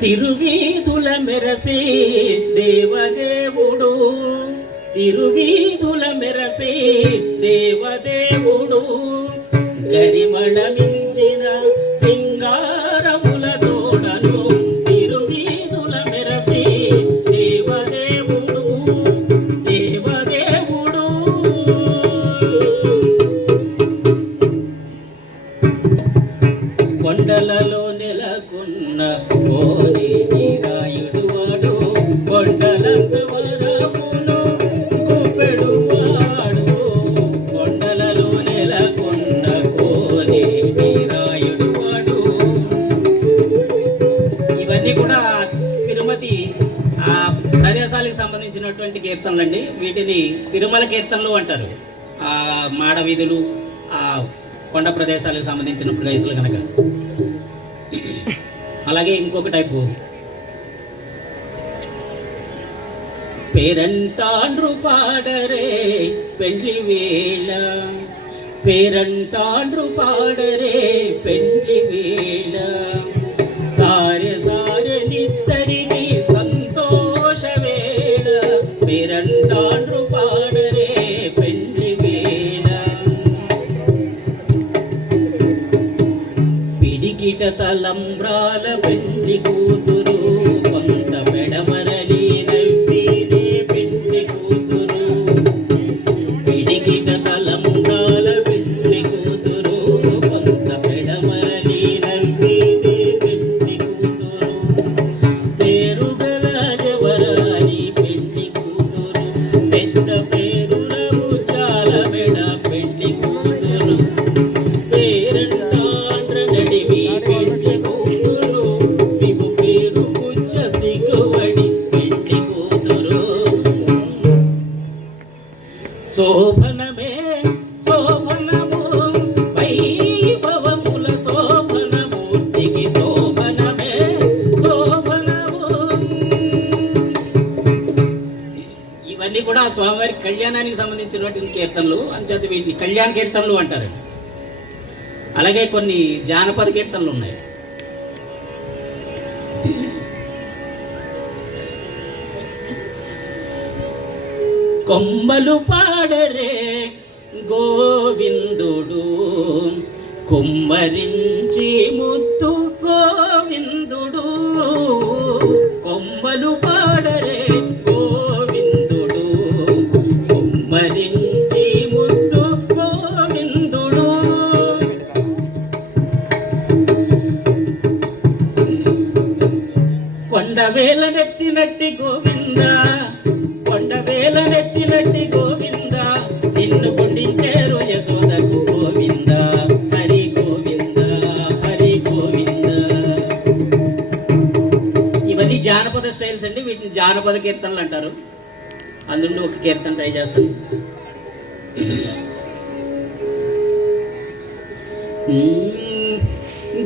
తిరువీధుల మెరసే దేవదేవుడు, తిరువీధుల మెరసే దేవదేవుడు, గరిమళ మించిన సింగారముల తోడను తిరువీధుల మెరసే దేవదేవుడు, దేవదేవుడు. కొండలలో నెలకొన్న కోనేటి రాయుడు వాడు, కొండలంత వరములు గుప్పెడు వాడు, కొండలలో నెలకొన్న కోనేటి రాయుడు వాడు. ఇవన్నీ కూడా తిరుమతి ఆ ప్రదేశాలకు సంబంధించినటువంటి కీర్తనలు అండి. వీటిని తిరుమల కీర్తనలు అంటారు. ఆ మాడ వీధులు, ఆ కొండ ప్రదేశాలకు సంబంధించిన ప్లేసులు కనుక. అలాగే ఇంకొక టైపు పేరంటాండ్రు పాడరే పెండ్లి వేళ, పేరంటాండ్రు పాడరే పెండ్లి వేళ, సారె సారె నిద్దరికి సంతోష వేళ, పేరంటాండ్రు పాడరే పెండ్లి వేళ. పిడికిట తలంబ్రాల పెండ్లి కూతురు, కొంత పెడమరలి నవ్వినే పెండ్లి కూతురు, పిడికిట తలంబ్రాల పెండ్లి కూతురు, కొంత పెడమరలి నవ్వినే పెండ్లి కూతురు, పేరుగల జవరాని పెండ్లి కూతురు, పెద్ద పేరుల ముచ్చాల మెడ పెండ్లి కూతురు, పేరంటాండ్ర నడిమి పెండ్లి కూతురు, విభు పేరు ముచ్చ సిగ్గువడి పెండ్లి కూతురు. శోభనమే శోభనము వైభవముల శోభనమూర్తికి, శోభనమే శోభనము. ఇవన్నీ కూడా స్వామివారి కళ్యాణానికి సంబంధించినటువంటి కీర్తనలు, అంచేత వీటిని కళ్యాణ కీర్తనలు అంటారు. అలాగే కొన్ని జానపద కీర్తనలు ఉన్నాయి. కొమ్మలు పాడరే గోవిందుడు, కుమ్మరించి ముద్దు గోవిందుడు, కొమ్మలు పాడరే గోవిందుడు, కుమ్మరించి ముద్దు గోవిందుడు. కొండవేల నెత్తినట్టి గోవింద, కొండవేల నెత్తినట్టి గోవింద, నిన్ను కొండించేరు యశోదకు గోవింద, హరి గోవింద, హరి గోవింద. ఇవన్నీ జానపద స్టైల్స్ అండి. వీటిని జానపద కీర్తనలు అంటారు. అందులో ఒక కీర్తన ట్రై చేస్తాను.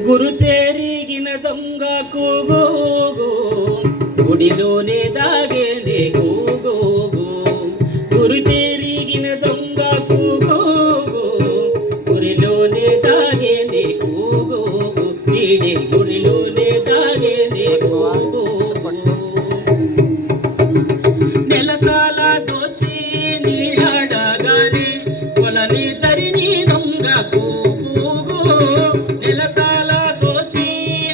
గురు తేరిగిన దొంగ కూగోగు, గుడిలోనే దాగేనే కూగోగు, గురు తేరిగిన దొంగ కూగోగు, గురిలోనే దాగేనే కూగోగు, వీడే గురిలోనే దాగేనే కూగోగు. నెలకాల దోచి నీళ్ళాడగానే కొలని తరిని దొంగ కూగోగు, నెలకాల దోచి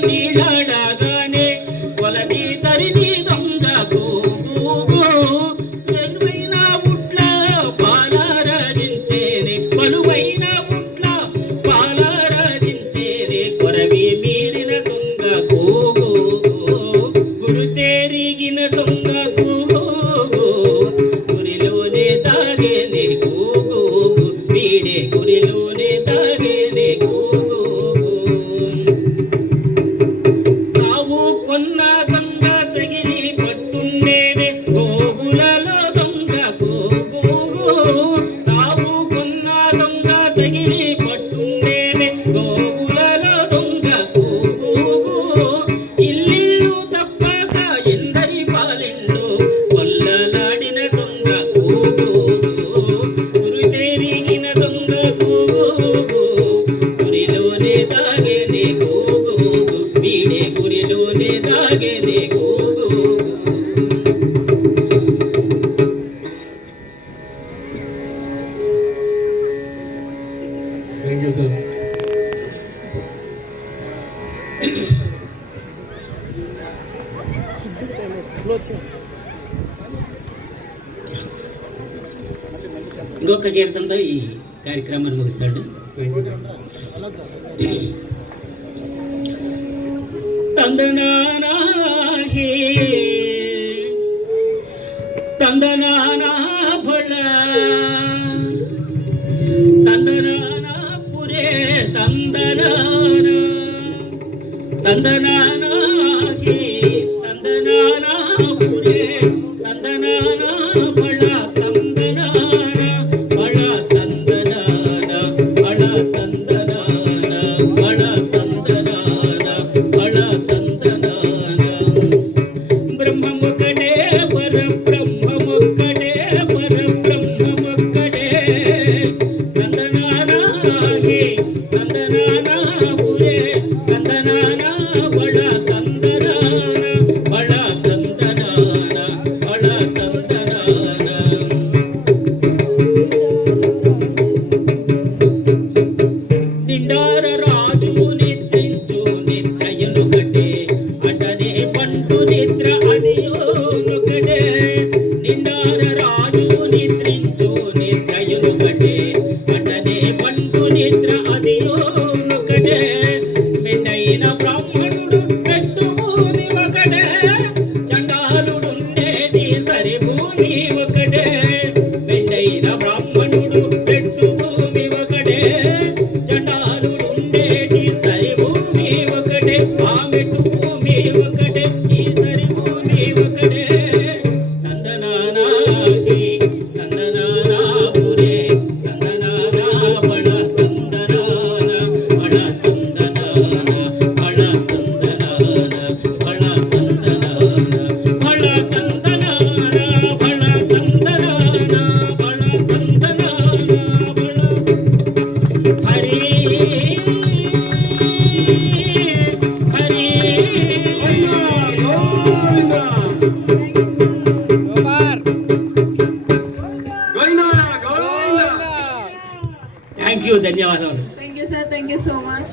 నీళ్ళాడగానే కొలని తరిని దొంగ కూగోగు. సాగేనే గోగు. Thank you sir. ఇంకొక కీర్తనతో ఈ కార్యక్రమాన్ని ముగిస్తాడు. తందనానా హే తందనానా భళ తందనానా పురే తందనానా తందనానా హే తందనానా పురే తందనానా భళ తందనానా భళ తందనానా భళ తందనానా భళ తందనానా భళ తందనానా. బ్రహ్మమొక్కటే పరబ్రహ్మమొక్కటే పరబ్రహ్మమొక్కటే తందనానా హే తందనానా పురే తందనానా భళ తందనానా భళ తందనానా భళ తందనానా. నిండార రాజు నిద్రించు నిద్రయునొకటే అంటనే పండు నిద్ర అదియోనొకటే. నిండార రాజు నిద్రించు నిద్రయునొకటే అంటనే పండు నిద్ర అదియోనొకటే. మెండైన బ్రాహ్మణుడు పెట్టు భూమి ఒకటే చండాలుడుండేటి సరి భూమి ఒకటే. మెండైన బ్రాహ్మణుడు పెట్టు భూమి ఒకటే చండాలుడుండేటి సరి భూమి ఒకటే. ఆ మెట్టు భూమి ఒకటే ఈ సరి భూమి ఒకటే. తందనానా హే తందనానా పురే తందనానా బళ తందనానా బళ తందనానా బళ తందనానా బళ తందనానా బళ తందనానా బళ తందనానా బళ తందనానా బళ. Hari Hari thank you. ధన్యవాదాలు. Thank you, sir. Thank you so much.